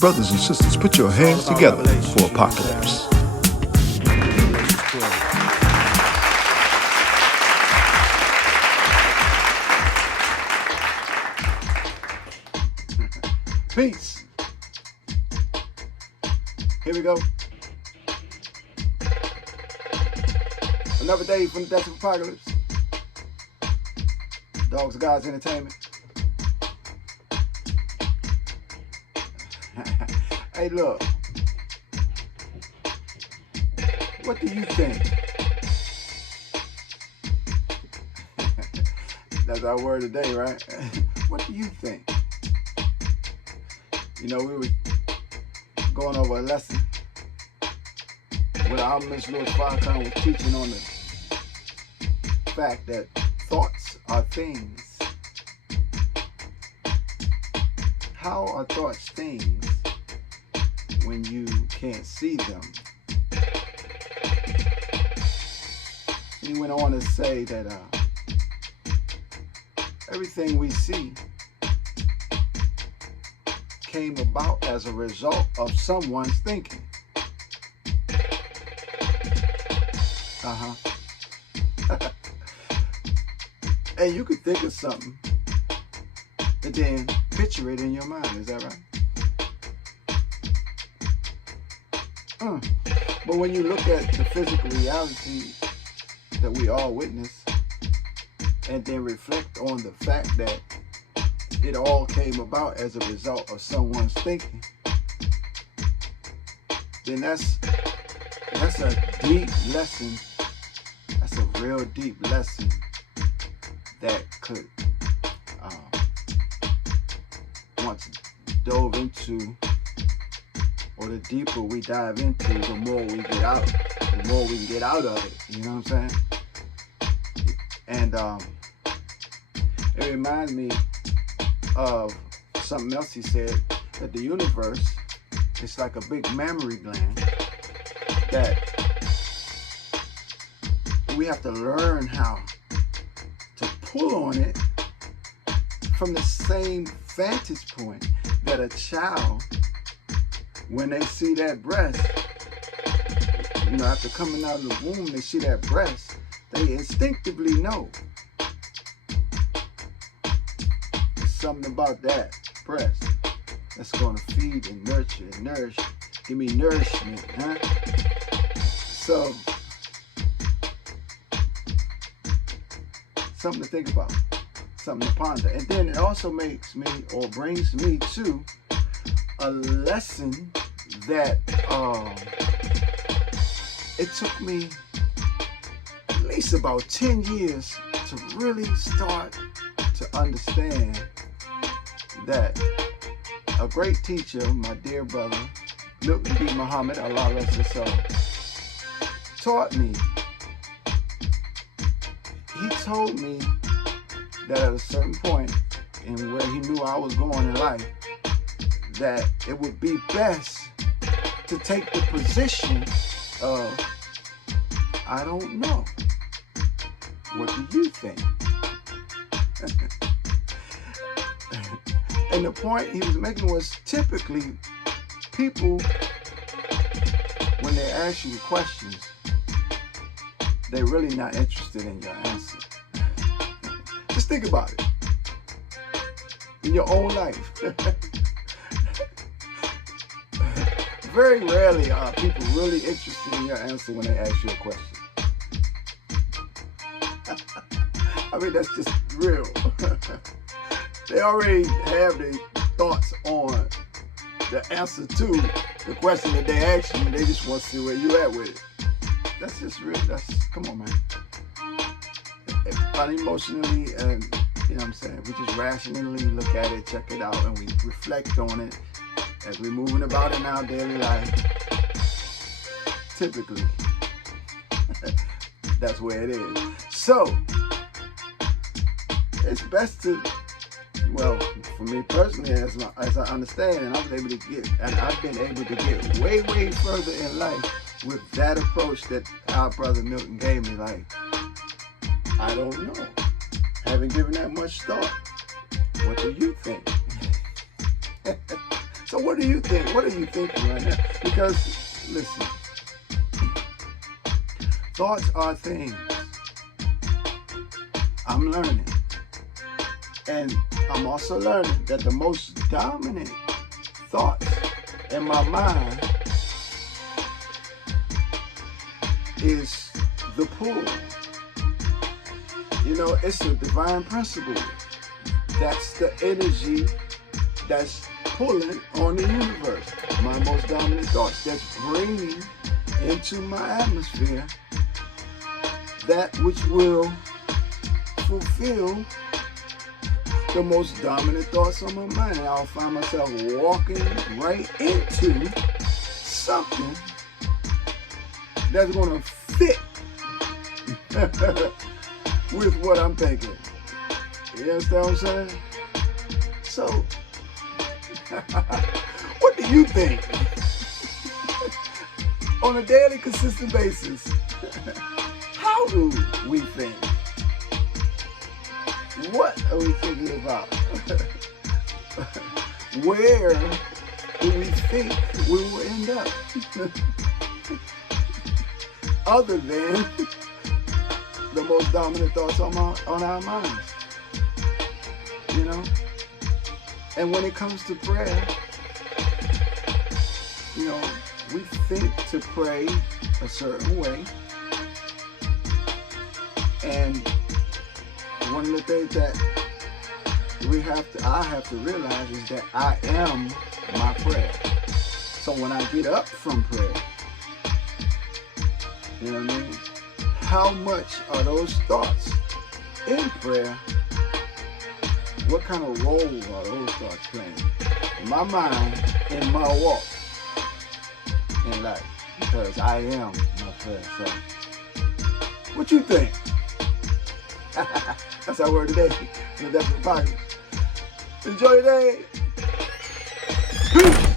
Brothers and sisters, put your hands together for Apocalypse. Peace. Here we go. Another day from the Death of Apocalypse. Dogs of God's Entertainment. Hey, look. What do you think? That's our word today, right? What do you think? You know, we were going over a lesson where our Miss Louis Farrakhan was teaching on the fact that thoughts are things. How are thoughts things when you can't see them? He went on to say that everything we see came about as a result of someone's thinking. And you could think of something and then picture it in your mind. Is that right? But when you look at the physical reality that we all witness and then reflect on the fact that it all came about as a result of someone's thinking, then that's a deep lesson. That's a real deep lesson that could, once dove into, or the deeper we dive into, the more we get out, the more we can get out of it. You know what I'm saying? And it reminds me of something else he said, that the universe is like a big mammary gland that we have to learn how to pull on it from the same vantage point that a child, when they see that breast, you know, after coming out of the womb, they see that breast, they instinctively know there's something about that breast that's going to feed and nurture and nourish, give me nourishment, huh? So, something to think about, something to ponder. And then it also makes me, or brings me to a lesson that it took me at least about 10 years to really start to understand, that a great teacher, my dear brother, Milton B. Muhammad, Allah rest his soul, taught me. He told me that at a certain point in where he knew I was going in life, that it would be best to take the position of, I don't know. What do you think? And the point he was making was, typically people, when they ask you questions, they're really not interested in your answer. Just think about it. In your own life. Very rarely are people really interested in your answer when they ask you a question. I mean, that's just real. They already have their thoughts on the answer to the question that they ask you. They just want to see where you at with it. That's just real. Come on, man. Unemotionally, and you know what I'm saying, we just rationally look at it, check it out, and we reflect on it as we're moving about in our daily life. Typically, that's where it is. So, it's best to, well, for me personally, as I understand, and I've been able to get way, way further in life with that approach that our brother Milton gave me. Like, I don't know. Haven't given that much thought. What do you think? So what do you think? What are you thinking right now? Because, listen, thoughts are things. I'm learning. And I'm also learning that the most dominant thoughts in my mind is the pull. You know, it's a divine principle. That's the energy that's pulling on the universe. My most dominant thoughts that's bringing into my atmosphere that which will fulfill the most dominant thoughts on my mind. And I'll find myself walking right into something that's going to fit with what I'm thinking. You understand what I'm saying? So, what do you think? On a daily, consistent basis, how do we think? What are we thinking about? Where do we think we will end up? Other than the most dominant thoughts on our minds. You know? And when it comes to prayer, you know, we think to pray a certain way. And one of the things that I have to realize is that I am my prayer. So when I get up from prayer, you know what I mean? How much are those thoughts in prayer? What kind of role are those thoughts playing in my mind, in my walk in life? Because I am my prayer. So, what you think? That's our word today. And that's the podcast. Enjoy your day. Peace.